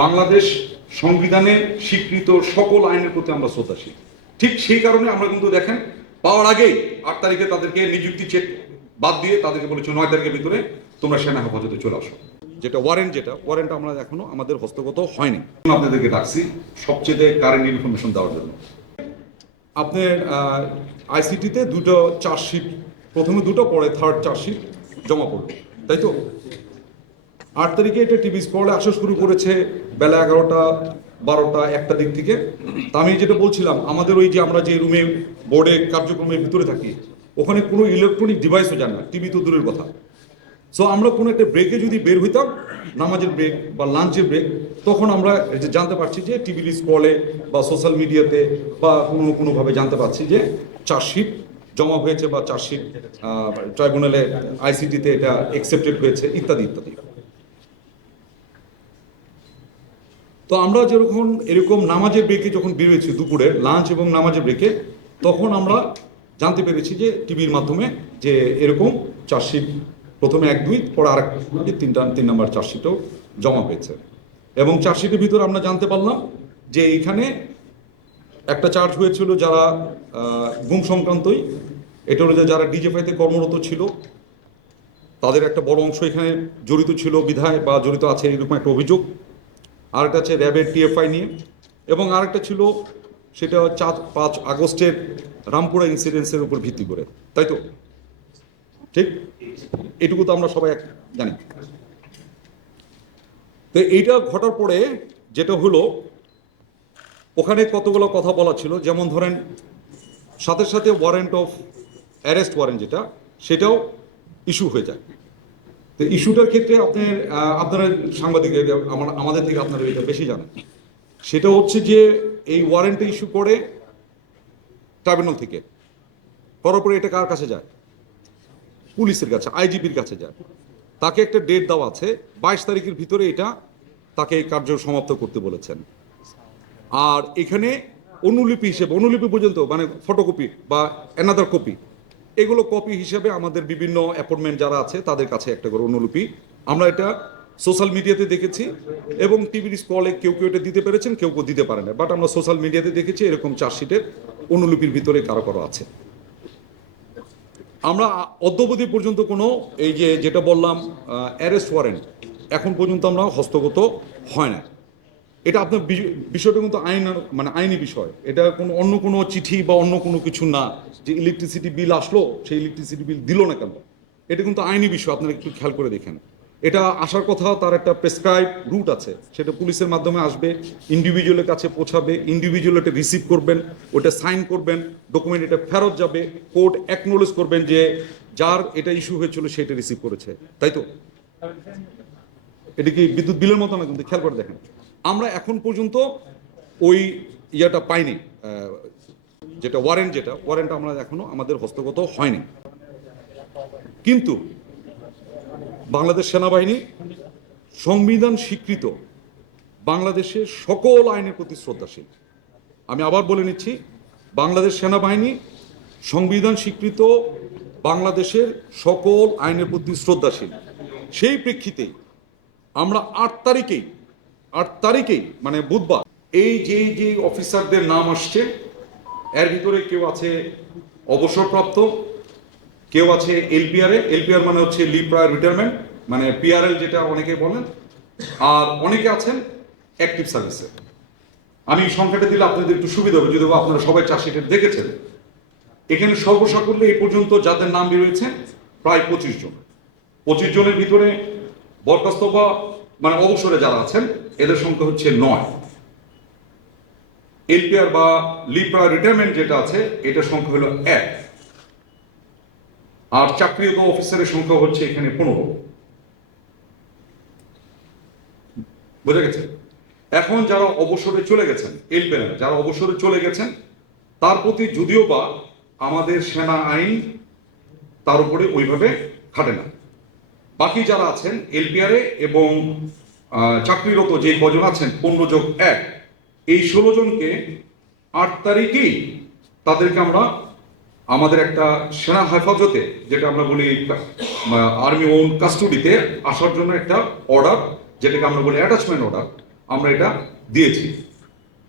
বাংলাদেশ সংবিধানে স্বীকৃত সকল আইনের প্রতি আমরা শ্রদ্ধাশীল। ঠিক সেই কারণে আমরা কিন্তু দেখেন, পাওয়ার আগেই আট তারিখে তাদেরকে নিযুক্তি চেক বাদ দিয়ে তাদেরকে বলেছি নয় তারিখের ভিতরে তোমরা সেনা হেফাজতে চলে আসো। যেটা ওয়ারেন্ট যেটা ওয়ারেন্ট আমরা এখনও আমাদের হস্তগত হয়নি। আপনাদেরকে ডাকছি সবচেয়ে কারেন্ট ইনফরমেশন দেওয়ার জন্য। আপনার আইসিটিতে দুটো চার্জশিট প্রথমে দুটো, পরে থার্ড চার্জশিট জমা পড়ল তাই তো? আট তারিখে এটা টিভি স্কলে আসা শুরু করেছে বেলা এগারোটা, বারোটা, একটা দিক থেকে। তা আমি যেটা বলছিলাম, আমাদের ওই যে আমরা যে রুমে, বোর্ডে কার্যক্রমের ভিতরে থাকি, ওখানে কোনো ইলেকট্রনিক ডিভাইসও যান না, টিভি তো দূরের কথা। সো আমরা কোনো একটা ব্রেকে যদি বের হইতাম, নামাজের ব্রেক বা লাঞ্চের ব্রেক তখন আমরা যে জানতে পারছি যে টিভির স্কলে বা সোশ্যাল মিডিয়াতে বা কোনো কোনোভাবে জানতে পারছি যে চার্জশিট জমা হয়েছে বা চার্জশিট ট্রাইব্যুনালে আইসিটিতে এটা একসেপ্টেড হয়েছে, ইত্যাদি ইত্যাদি। তো আমরা যেরকম এরকম নামাজের ব্রেকে যখন বেরিয়েছি দুপুরে লাঞ্চ এবং নামাজের ব্রেকে তখন আমরা জানতে পেরেছি যে টিভির মাধ্যমে যে এরকম চার্জশিট প্রথমে এক, দুই, পরে আর তিনটা তিন নম্বর চার্জশিটও জমা হয়েছে। এবং চার্জশিটের ভিতরে আমরা জানতে পারলাম যে এইখানে একটা চার্জ হয়েছিল যারা গুম সংক্রান্তই। এটা হলো যে যারা ডিজেফাইতে কর্মরত ছিল, তাদের একটা বড় অংশ এখানে জড়িত ছিল, বিধায় বা জড়িত আছে এরকম একটা অভিযোগ। আরেকটা আছে র্যাবের টিএফআই নিয়ে। এবং আরেকটা ছিল, সেটা চার পাঁচ আগস্টের রামপুরা ইনসিডেন্সের উপর ভিত্তি করে। তাই তো? ঠিক? এটুকু তো আমরা সবাই এক- জানি। তো এইটা ঘটার পরে যেটা হলো, ওখানে কতগুলো কথা বলা ছিল। যেমন ধরেন, সাথে সাথে ওয়ারেন্ট অফ অ্যারেস্ট ওয়ারেন্ট যেটা, সেটাও ইস্যু হয়ে যায়। তো ইস্যুটার ক্ষেত্রে আপনার আপনারা সাংবাদিক আমাদের থেকে আপনারা এটা বেশি জানেন। সেটা হচ্ছে যে এই ওয়ারেন্টটা ইস্যু করে ট্রাইব্যুনাল থেকে, করার পরে এটা কার কাছে যায়? পুলিশের কাছে আইজিপির কাছে যায়। তাকে একটা ডেট দেওয়া আছে, বাইশ তারিখের ভিতরে এটা তাকে কার্য সমাপ্ত করতে বলেছেন। আর এখানে অনুলিপি হিসেবে, অনুলিপি পর্যন্ত মানে ফটোকপি বা অ্যানাদার কপি এগুলো কপি হিসেবে আমাদের বিভিন্ন অ্যাপয়েন্টমেন্ট যারা আছে, তাদের কাছে একটা করে অনুলিপি। আমরা এটা সোশ্যাল মিডিয়াতে দেখেছি এবং টিভির স্কলে কেউ কেউ এটা দিতে পেরেছেন, কেউ কেউ দিতে পারে না। বাট আমরা সোশ্যাল মিডিয়াতে দেখেছি এরকম চার্জশিটের অনুলিপির ভিতরে কারও কারও আছে। আমরা অদ্যবধি পর্যন্ত কোনো, এই যে যেটা বললাম অ্যারেস্ট ওয়ারেন্ট এখন পর্যন্ত আমরা হস্তগত হয় না এটা আপনার বিষয়টা কিন্তু আইন মানে আইনি বিষয়। এটা কোনো অন্য কোনো চিঠি বা অন্য কোনো কিছু না। যে ইলেকট্রিসিটি বিল আসলো, সেই ইলেকট্রিসিটি বিল দিল না কেন? এটা কিন্তু আইনি বিষয়, আপনারা একটু খেয়াল করে দেখেন। এটা আসার কথা, তার একটা প্রেসক্রাইব রুট আছে। সেটা পুলিশের মাধ্যমে আসবে ইন্ডিভিজুয়ালের কাছে পৌঁছাবে ইন্ডিভিজুয়াল এটা রিসিভ করবেন, ওটা সাইন করবেন ডকুমেন্ট এটা ফেরত যাবে কোর্ট অ্যাকনোলেজ করবেন যে যার এটা ইস্যু হয়েছিল, সেটা রিসিভ করেছে। তাই তো? এটা কি বিদ্যুৎ বিলের মতো না কিন্তু? খেয়াল করে দেখেন। আমরা এখন পর্যন্ত ওই ইয়েটা পাইনি যেটা ওয়ারেন্ট যেটা ওয়ারেন্ট আমরা এখনও আমাদের হস্তগত হয়নি। কিন্তু বাংলাদেশ সেনাবাহিনী সংবিধান স্বীকৃত বাংলাদেশের সকল আইনের প্রতি শ্রদ্ধাশীল। আমি আবার বলে নিচ্ছি, বাংলাদেশ সেনাবাহিনী সংবিধান স্বীকৃত বাংলাদেশের সকল আইনের প্রতি শ্রদ্ধাশীল। সেই প্রেক্ষিতেই আমরা আট তারিখেই আট তারিখেই মানে বুধবার, এই যে যে অফিসারদের নাম আসছে, এর ভিতরে কেউ আছে অবসরপ্রাপ্ত, কেউ আছে এলপিআরে এলপিআর মানে হচ্ছে লিভ প্রায়ার রিটায়ারমেন্ট মানে পিআরএল যেটা অনেকে বলেন, আর অনেকে আছেন অ্যাক্টিভ সার্ভিসে আমি সংখ্যাটা দিলে আপনাদের একটু সুবিধা হবে, যদি আপনারা সবাই চাষিটা দেখেছেন। এখানে সর্বসাকুল্যে এই পর্যন্ত যাদের নাম বেরোয়েছে প্রায় পঁচিশ জন। পঁচিশ জনের ভিতরে বরখাস্ত বা মানে অবসরে যারা আছেন এদের সংখ্যা হচ্ছে নয়। এলপিআর বা লিপ্রা রিটায়ারমেন্ট যেটা আছে এটার সংখ্যা হলো এক। আর চাকরিরত অফিসারের সংখ্যা হচ্ছে এখানে পনেরো। বোঝা গেছে? এখন যারা অবসরে চলে গেছেন, এলপিআর, যারা অবসরে চলে গেছেন, তার প্রতি যদিও বা আমাদের সেনা আইন তার উপরে ওইভাবে খাটে না। বাকি যারা আছেন, এলপিআরে এবং চাকরিরত যে কজন আছেন, পনেরো যোগ এক, এই ষোলো জনকে আট তারিখেই তাদেরকে আমরা আমাদের একটা সেনা হেফাজতে, যেটা আমরা বলি আর্মি ওন কাস্টডিতে আসার জন্য একটা অর্ডার যেটাকে আমরা বলি অ্যাটাচমেন্ট অর্ডার আমরা এটা দিয়েছি।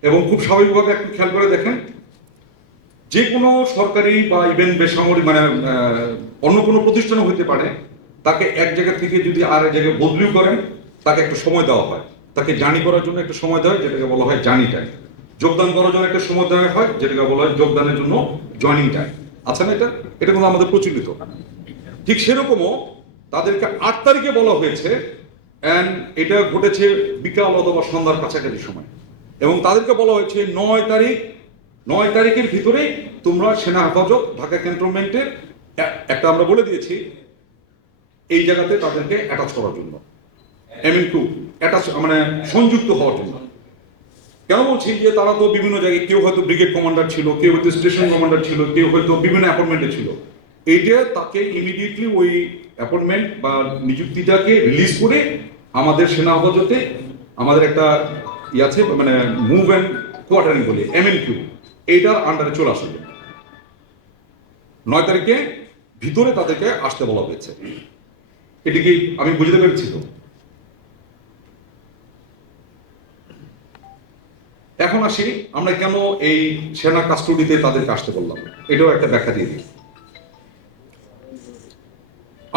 এবং খুব স্বাভাবিকভাবে একটু খেয়াল করে দেখেন, যে কোনো সরকারি বা ইভেন বেসামরিক মানে অন্য কোনো প্রতিষ্ঠানও হতে পারে, তাকে এক জায়গা থেকে যদি আর এক জায়গায় বদলিও করেন তাকে একটু সময় দেওয়া হয়। তাকে জার্নি করার জন্য একটা সময় দেওয়া হয়, যেটাকে বলা হয় জার্নি টাইম যোগদান করার জন্য একটা সময় দেওয়া হয়, যেটাকে বলা হয় যোগদানের জন্য জয়নিং টাইম আচ্ছা না এটা? এটা কিন্তু আমাদের প্রচলিত। ঠিক সেরকমও তাদেরকে আট তারিখে বলা হয়েছে অ্যান্ড এটা ঘটেছে বিকাল অথবা সন্ধ্যার কাছাকাছি সময়। এবং তাদেরকে বলা হয়েছে নয় তারিখ, নয় তারিখের ভিতরে তোমরা সেনা হেফাজত, ঢাকা ক্যান্টনমেন্টে এ- একটা আমরা বলে দিয়েছি, এই জায়গাতে তাদেরকে অ্যাটাচ করার জন্য। এমিন টু মানে সংযুক্ত হওয়ার জন্য। কেন বলছি যে তারা তো বিভিন্ন জায়গায় কেউ হয়তো ব্রিগেড কমান্ডার ছিল, কেউ হয়তো স্টেশন কমান্ডার ছিল, কেউ হয়তো বিভিন্ন অ্যাপয়েন্টমেন্টে ছিল। এইটা তাকে ইমিডিয়েটলি ওই অ্যাপয়েন্টমেন্ট বা নিযুক্তিটাকে রিলিজ করে আমাদের সেনা হেফাজতে আমাদের একটা ই আছে মানে মুভ অ্যান্ড কোয়ার্টারিং বলি এম এন কিউ এইটার আন্ডারে চলে আসবে নয় তারিখে ভিতরে তাদেরকে আসতে বলা হয়েছে। এটি কি আমি বুঝতে পেরেছি তো? এখন আসি, আমরা কেন এই সেনা কাস্টডিতে তাদেরকে আসতে বললাম? এটাও একটা ব্যাখ্যা দিয়ে দিই।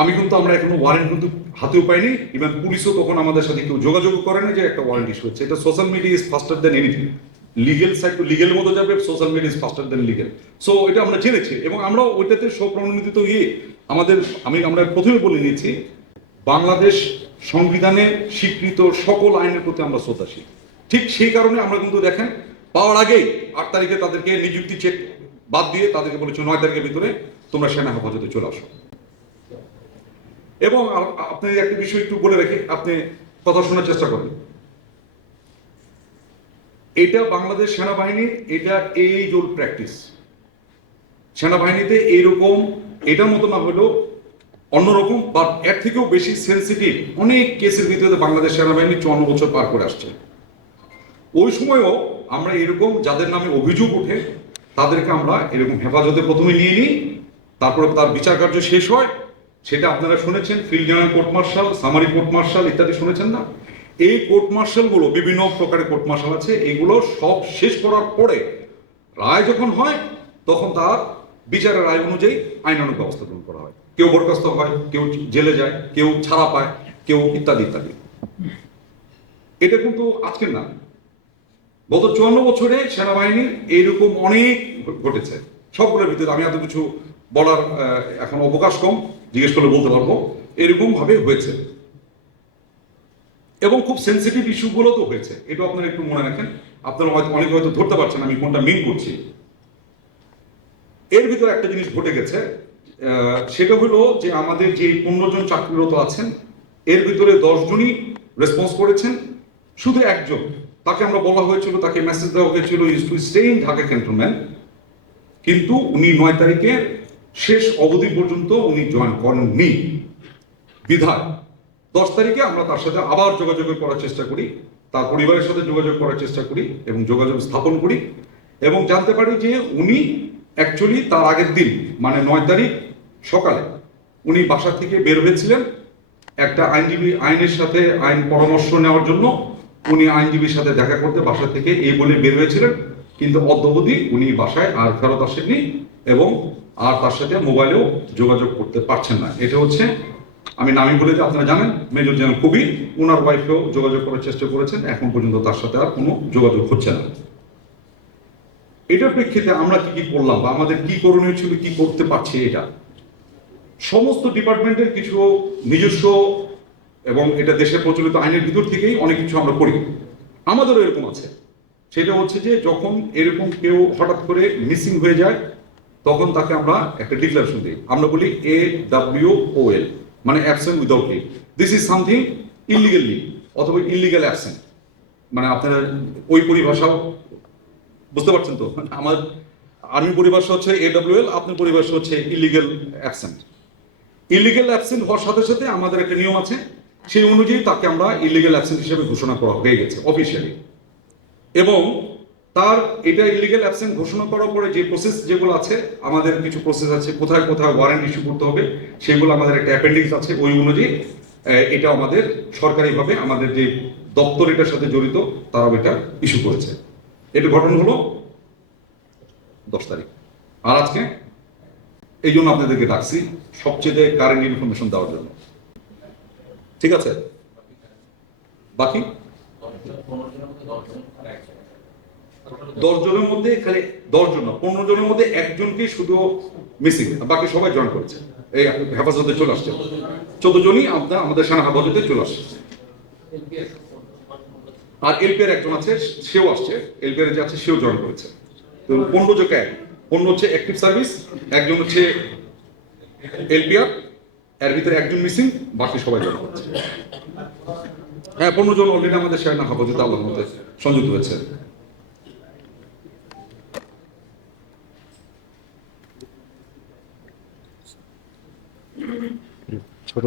আমি কিন্তু আমরা এখনও ওয়ারেন্ট কিন্তু হাতেও পাইনি ইভেন পুলিশও তখন আমাদের সাথে কেউ যোগাযোগ করে না যে একটা ওয়ারেন্ট ইস্যু হচ্ছে। এটা social media is faster than anything legal side legal মতো যাবে social media is faster than legal so এটা আমরা জেনেছি এবং আমরা ওইটাতে স্বপ্রণোদিত ইয়ে আমাদের, আমি, আমরা প্রথমে বলে নিয়েছি, বাংলাদেশ সংবিধানে স্বীকৃত সকল আইনের প্রতি আমরা শ্রদ্ধাশীল। ঠিক সেই কারণে আমরা কিন্তু দেখেন পাওয়ার আগেই আট তারিখে তাদেরকে নিযুক্তি চেক বাদ দিয়ে তাদেরকে বলেছে নয় তারিখের ভিতরে তোমরা সেনা হেফাজতে চলে আসো। এবং আপনি একটা বিষয় একটু বলে রেখে, আপনি কথা শোনার চেষ্টা করেন এটা বাংলাদেশ সেনাবাহিনীর এটা এই জোল প্র্যাকটিস সেনাবাহিনীতে এইরকম এটার মতো না হলেও অন্যরকম বা এর থেকেও বেশি সেন্সিটিভ অনেক কেসের ভিতরে বাংলাদেশ সেনাবাহিনী চুয়ান্ন বছর পার করে আসছে। ওই সময়ও আমরা এরকম যাদের নামে অভিযোগ ওঠে, তাদেরকে আমরা এরকম হেফাজতে প্রথমে নিয়ে নিই, তারপরে তার বিচার কার্য শেষ হয়। সেটা আপনারা শুনেছেন, field general court martial, summary court martial ইত্যাদি শুনেছেন না? এই কোর্ট মার্শালগুলো, বিভিন্ন প্রকারের কোর্ট মার্শাল আছে, এগুলো সব শেষ করার পরে রায় যখন হয়, তখন তার বিচারের রায় অনুযায়ী আইনানুগ ব্যবস্থা গ্রহণ করা হয়। কেউ বরখাস্ত হয়, কেউ জেলে যায়, কেউ ছাড়া পায়, কেউ ইত্যাদি ইত্যাদি। এটা কিন্তু আজকের না। গত চুয়ান্ন বছরে সেনাবাহিনীর এইরকম অনেক ঘটেছে। সবগুলোর ভিতরে আমি এত কিছু বলার এখন অবকাশ কম, জিজ্ঞেস করলে বলতে পারব। এরকম ভাবে হয়েছে। এবং খুব সেন্সিটিভ ইস্যুগুলো তো হয়েছে। এটা আপনারা একটু মনে রাখেন। আপনারা হয়তো, অনেকে হয়তো ধরতে পারছেন আমি কোনটা মিন করছি। এর ভিতরে একটা জিনিস ঘটে গেছে সেটা হলো যে আমাদের যে পনেরো জন চাকরিরত আছেন, এর ভিতরে দশ জনই রেসপন্স করেছেন। শুধু একজন। তাকে আমরা বলা হয়েছিল, তাকে মেসেজ দেওয়া হয়েছিল is to stay in Dhaka cantonment কিন্তু উনি নয় তারিখে শেষ অবধি পর্যন্ত উনি জয়েন করেননি। বিধায়, দশ তারিখে আমরা তার সাথে আবার যোগাযোগ করার চেষ্টা করি, তার পরিবারের সাথে যোগাযোগ করার চেষ্টা করি এবং যোগাযোগ স্থাপন করি এবং জানতে পারি যে উনি অ্যাকচুয়ালি তার আগের দিন মানে নয় তারিখ সকালে উনি বাসা থেকে বের হয়েছিলেন একটা আইনজীবী আইনের সাথে আইন পরামর্শ নেওয়ার জন্য। উনি আইনজীবীর সাথে দেখা করতে বাসা থেকে এই বলে বের হয়েছিলেন, কিন্তু অদ্যবধি উনি বাসায় আর ফেরত আসেননি এবং আর তার সাথে মোবাইলেও যোগাযোগ করতে পারছেন না। এটা হচ্ছে, আমি নামি বলে যে আপনারা জানেন, মেজর জেনারেল কবির ওনার ওয়াইফেও যোগাযোগ করার চেষ্টা করেছেন, এখন পর্যন্ত তার সাথে আর কোনো যোগাযোগ হচ্ছে না। এটার প্রেক্ষিতে আমরা কি কি করলাম বা আমাদের কি করণীয় ছিল, কি করতে পারছি এটা? সমস্ত ডিপার্টমেন্টের কিছু নিজস্ব এবং এটা দেশের প্রচলিত আইনের ভিতর থেকেই অনেক কিছু আমরা করি আমাদেরও এরকম আছে। সেটা হচ্ছে যে যখন এরকম কেউ হঠাৎ করে মিসিং হয়ে যায়, তখন তাকে আমরা একটা ডিক্লারেশন দিই। আমরা বলি এ ডাব্লিউ ও এল মানে absent without leave this is something illegal leave অথবা ইলিগেল অ্যাবসেন্ট মানে আপনারা ওই পরিভাষাও বুঝতে পারছেন তো? আমার আর্মি পরিভাষা হচ্ছে এ ডাব্লিউ এল আপনার পরিভাষা হচ্ছে ইলিগেল অ্যাবসেন্ট ইলিগেল অ্যাবসেন্ট হওয়ার সাথে সাথে আমাদের একটা নিয়ম আছে সেই অনুযায়ী তাকে আমরা ইলিগেল অ্যাবসেন্ট হিসেবে ঘোষণা করা হয়ে গেছে অফিসিয়ালি এবং তার এটা ইলিগেল অ্যাবসেন্ট ঘোষণা করার পরে যে প্রসেস যেগুলো আছে, আমাদের কিছু প্রসেস আছে, কোথায় কোথায় ওয়ারেন্ট ইস্যু করতে হবে, সেগুলো আমাদের একটা অ্যাপেন্ডিক্স আছে, ওই অনুযায়ী এটা আমাদের সরকারিভাবে আমাদের যে দপ্তর এটার সাথে জড়িত, তারাও এটা ইস্যু করেছে। এটা ঘটনা হলো দশ তারিখ। আর আজকে এই জন্য আপনাদেরকে ডাকছি সবচেয়ে কারেন্ট ইনফরমেশন দেওয়ার জন্য। ঠিক আছে? বাকি? দশ জনের মধ্যে খালি দশ জন পনেরো জনের মধ্যে একজনকে শুধু মিসিং বাকি সবাই জয়েন করেছে। এই হেফাজতে চলে আসছে চোদ্দ জনই আপনার আমাদের সেনা হেফাজতে চলে আসছে। আর এলপিআর একজন আছে, সেও আসছে। এলপিআর যে আছে, সেও জয়েন করেছে। তো পনেরো জন এক, পনেরো হচ্ছে অ্যাক্টিভ সার্ভিস একজন হচ্ছে এলপিআর। এর ভিতরে একজন মিসিং বাকি সবাই জয়েন করছে। হ্যাঁ পনেরো জন অলরেডি আমাদের শেয়ার না হবজিত আল্লাহর মধ্যে সংযুক্ত হয়েছে। ছোট